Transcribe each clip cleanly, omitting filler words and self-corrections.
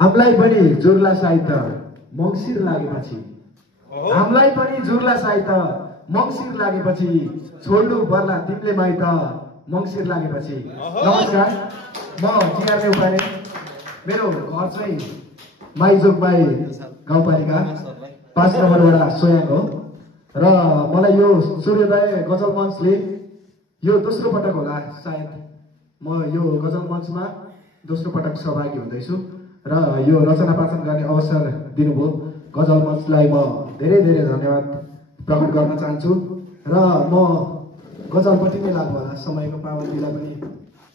हामीलाई पनि जुर्ला साहित्य मङ्सिर लागेपछि हामीलाई पनि जुर्ला साहित्य मङ्सिर लागेपछि छोड्नु पर्ला तिमीले माइत मङ्सिर लागेपछि। नमस्कार, म जिआर नेउपाने, मेरो घर चाहिँ माइजोकमाई गाउँपालिका 5 नम्बरबाट सोयाङ हो र मलाई यो सूर्योदय गजल मञ्चले यो दोस्रो पटक होला सायद म यो गजल मञ्चमा दोस्रो पटक सहभागी हुँदैछु र यो रचना वाचन गर्ने अवसर दिनुभयो गजल मञ्चलाई म धेरै धेरै धन्यवाद प्रकट गर्न चाहन्छु र म गजलपट्टि नै लाग्नु होला, समयको पाबन्दीलाई पनि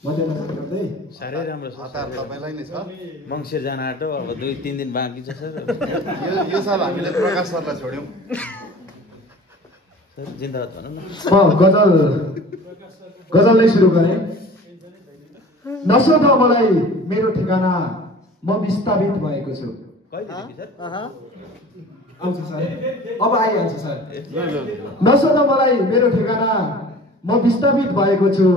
मध्यनजर गर्दै। साह्रै राम्रो छ तपाईलाई नै छ। मङ्सिर जान आँटो, अब 2-3 दिन बाँकी छ सर। यो साल हामीले प्रकाश सरलाई छोड्यौं। सर जिन्दाबाद भनौँ न। गजल नै सुरु गरेँ। नसोध मलाई मेरो ठेगाना, म विस्थापित भएको छु। कहिलेदेखि सर? आउँछ सर, अब आइहाल्छ सर। नसोध मलाई मेरो ठेगाना, म विस्थापित भएको छु।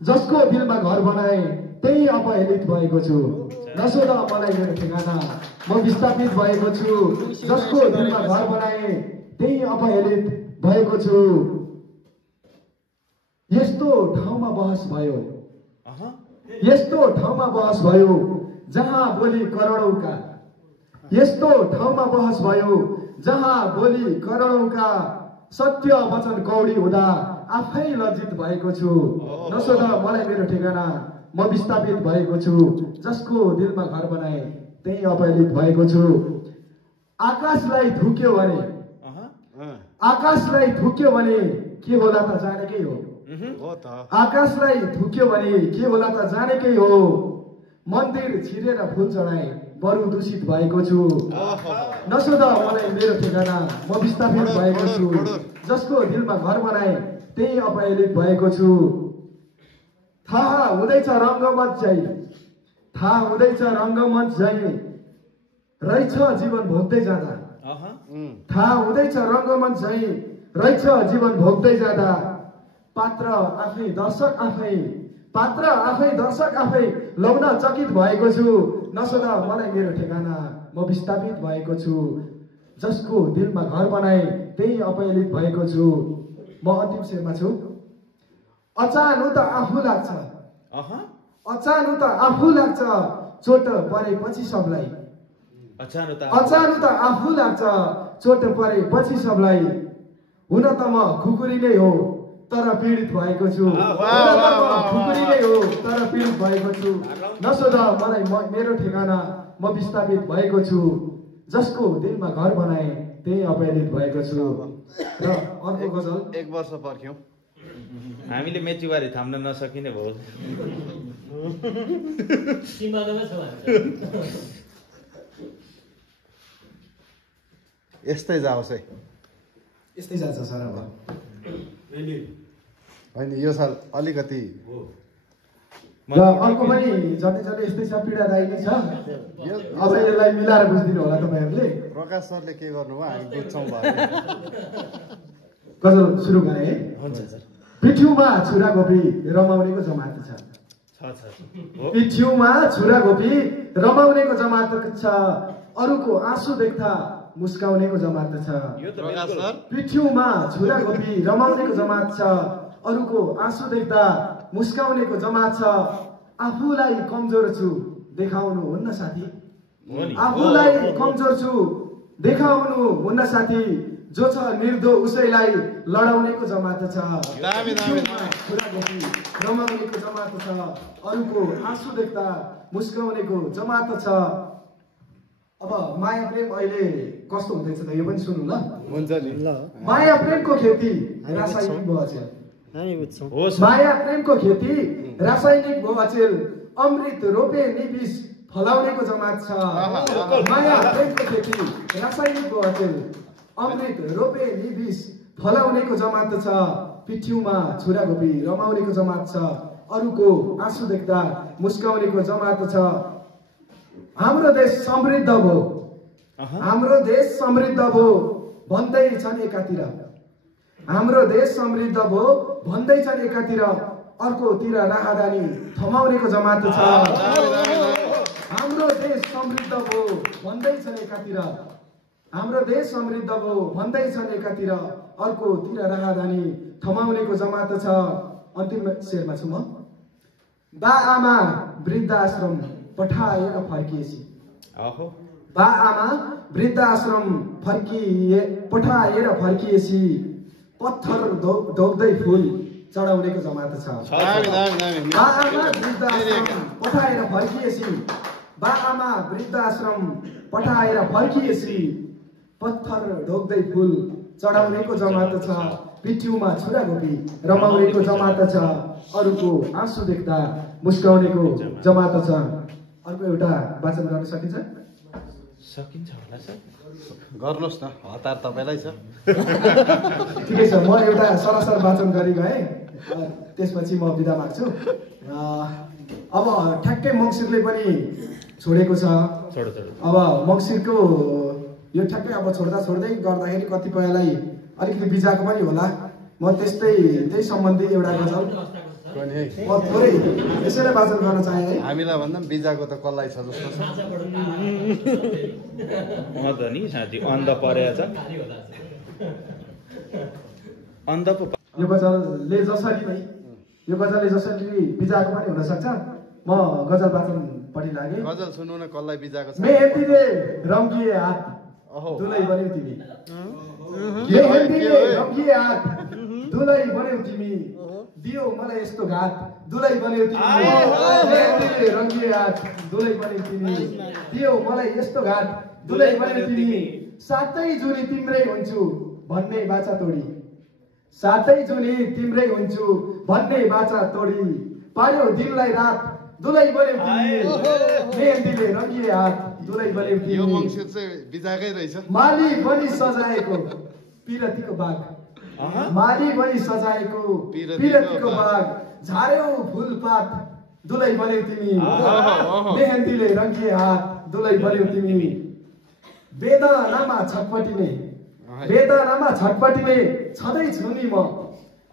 जसको दिलमा घर बनाए त्यही अपहेलित भएको छु। नसोध मलाई मेरो ठेगाना, म विस्थापित भएको छु। जसको दिलमा घर बनाए त्यही अपहेलित भएको छु। यस्तो ठाउँमा बहस भयो, यस्तो ठाउँमा बहस भयो जहाँ बोली करोडौँका, यस्तो ठाउँमा बहस भयो जहाँ बोली करोडौँका। सत्य वचन कौडी हुँदा आफै लज्जित भएको छु। नसोध मलाई मेरो ठेगाना, म विस्थापित भएको छु। जसको दिलमा घर बनाए त्यही अपहेलित भएको छु। आकाशलाई थुक्यो भने, आकाशलाई थुक्यो भने के होला त जानेकै हो। आकाशलाई थुक्यो भने के होला त जानेकै हो। मन्दिर छिरेर फुल चढाए बरु दूषित भएको छु। नसोध मलाई मेरो ठेगाना, म विस्थापित भएको छु। जसको दिलमा घर बनाए त्यही अपहेलित भएको छु। थाहा हुँदैछ रङ्गमञ्च झै, थाहा हुँदैछ रङ्गमञ्च झै रहेछ जीवन भोग्दै जाँदा। थाहा हुँदैछ रङ्गमञ्च झै रहेछ जीवन भोग्दै जाँदा। पात्र आफै दर्शक आफै, पात्र आफै दर्शक आफै लौन चकित भएको छु। नसोध मलाई मेरो ठेगाना, म विस्थापित भएको छु। जसको दिलमा घर बनाए त्यही अपहेलित भएको छु। म अन्तिम शेरमा छु। अचानु त आफू लाग्छ, अचानु त आफू लाग्छ चोट परेपछि सबलाई। अचानु त आफू लाग्छ चोट परेपछि सबलाई। हुन त म खुकुरी नै हो तर पीडित भएको छु। खुकुरी नै हो तर पीडित भएको छु। नसोध मलाई मेरो ठेगाना, म विस्थापित भएको छु। जसको दिलमा घर बनाए त्यही अपहेलित भएको छु। र अर्को गजल 1 वर्ष पर्ख्यौं। हामीले मेचीबारी थाम्न नसकिने भयो। यस्तै जाओस् है, यस्तै जान्छ सर। अब होइन यो साल अलिकति र अर्को पनि जति जति यस्तै छ, पीडादायी नै छ। अब यसलाई मिलाएर बुझिदिनु होला तपाईँहरूले। प्रकाश सरले के गर्नुभयो हामी बुझ्छौँ भयो। गजल सुरु गरे है। पिठ्युमा छुरा गोपी रमाउनेको जमात छ। पिठ्युमा छुरा गोपी रमाउनेको जमात छ। अरूको आँसु देख्दा मुस्काउनेको जमात छ। पिठ्युमा छुरा गोपी रमाउनेको जमात छ। अरूको आँसु देख्दा मुस्काउनेको जमात छ। आफूलाई कमजोर छु देखाउनु हुन्न साथी, आफूलाई कमजोर छु देखाउनु हुन्न साथी। जो छ निर्दो उसैलाई लडाउनेको जमात छ। छुरा गोपी रमाउनेको जमात छ। अरूको आँसु देख्दा मुस्काउनेको जमात छ। अब माया प्रेम अहिले कस्तो हुँदैछ त यो पनि सुन्नु ल। हुन्छ नि। माया प्रेमको खेती रासायनिक भयो अचेल। माया प्रेमको खेती रासायनिक भयो अचेल। अमृत रोपे निबिस फलाउनेको जमात छ। माया प्रेमको खेती रासायनिक भयो अचेल। अमृत रोपे निबिस फलाउनेको जमात छ। पिठ्युमा छुरा गोपी रमाउनेको जमात छ। अरूको आँसु देख्दा मुस्काउनेको जमात छ। हाम्रो देश समृद्ध भयो, हाम्रो देश समृद्ध भयो भन्दै छन् एकातिर। हाम्रो देश समृद्ध भयो भन्दै छन् एकातिर। अर्कोतिर राहदानी थमाउनेको जमात छ। हाम्रो देश समृद्ध भयो भन्दैछन् एकातिर, हाम्रो देश समृद्ध भयो भन्दैछन् एकातिर, अर्कोतिर राहदानी थमाउनेको जमात छ। अन्तिम शेरमा छु म। बा आमा वृद्धाश्रम पठाएर फर्किएपछि, बा आमा वृद्धाश्रम पठाएर फर्किएपछि पत्थर ढोक्दै फुल चढाउनेको जमात छ। बा आमा वृद्धाश्रम पठाएर फर्किएपछि, बा आमा वृद्धाश्रम पठाएर फर्किएपछि पत्थर ढोक्दै फुल चढाउनेको जमात छ। पिठ्युमा छुरा गोपी रमाउनेको जमात छ, अरूको आँसु देख्दा मुस्काउनेको जमात छ। अर्को एउटा वाचन गर्न सकिन्छ? सकिन्छ होला सर, गर्नुहोस् न, हतार तपाईँलाई छ। ठिकै छ, म एउटा सरसर वाचन गरी गएँ, त्यसपछि म बिदा माग्छु। अब ठ्याक्कै मङ्सिरले पनि छोडेको छ। अब मङ्सिरको यो ठ्याक्कै अब छोड्दै गर्दाखेरि कतिपयलाई अलिकति बिजाको पनि होला। म त्यही सम्बन्धी एउटा गजल थोरै यसैलाई वाचन गर्न चाहे है। हामीलाई भन्दा पनि बिजाको त कसलाई छ जस्तो छ। नि साथी अन्ध परेछ, अन्ध पो। यो गजलले जसरी बिजाको पनि हुन सक्छ। म गजल वाचनपट्टि लागेँ। गजल सुन्नु न, कसलाई बिजाको छ। मेहन्दीले रङ्गिए हात दुलै बन्यौ तिमी, मेहन्दीले रङ्गिए हात दुलै बन्यौ तिमी, दियो मलाई यस्तो घात दुलै बन्यौ तिमी, मेहन्दीले रङ्गिए हात दुलै बन्यौ तिमी, दियो मलाई यस्तो घात दुलै बन्यौ तिमी, सातै जुनी तिम्रै हुन्छु भन्ने बाचा तोडी, सातै जुनी तिम्रै हुन्छु भन्ने बाचा तोडी, पार्यो दिनलाई रात दुलै बन्यौ तिमी, मेहन्दीले रङ्गिए हात दुलै बन्यौ तिमी। यो मङ्सिर चाहिँ बिजाकै रहेछ। माली बनी सजाएको पिरतीको बाग, माली बनी सजाएको पिरतीको बाग, झार्यौ फुलपात दुलै बन्यौ तिमी, मेहन्दीले रङ्गिए हात दुलै बन्यौ तिमी, वेदनामा छटपटिने छँदैछु नि म,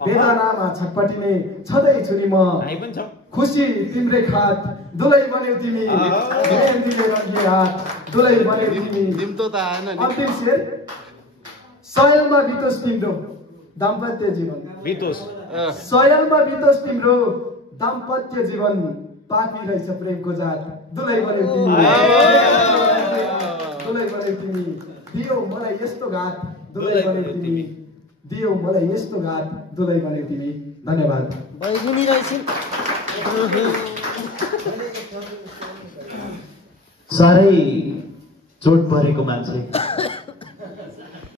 वेदनामा छटपटिने छँदैछु नि म, खुसी तिम्रै खात दुलै बन्यौ तिमी, मेहन्दीले रङ्गिए हात दुलै बन्यौ तिमी। अन्तिम शेर, सयलमा बितोस् तिम्रो दाम्पत्य जीवन, सयलमा बितोस् तिम्रो दाम्पत्य जीवन, पापी रहेछ प्रेमको जात दुलै बन्यौ तिमी, दुलै बन्यौ तिमी, दियो मलाई यस्तो घात दुलै बन्यौ तिमी, दियो मलाई यस्तो घात दुलै बन्यौ तिमी। धन्यवाद। साह्रै चोट परेको मान्छे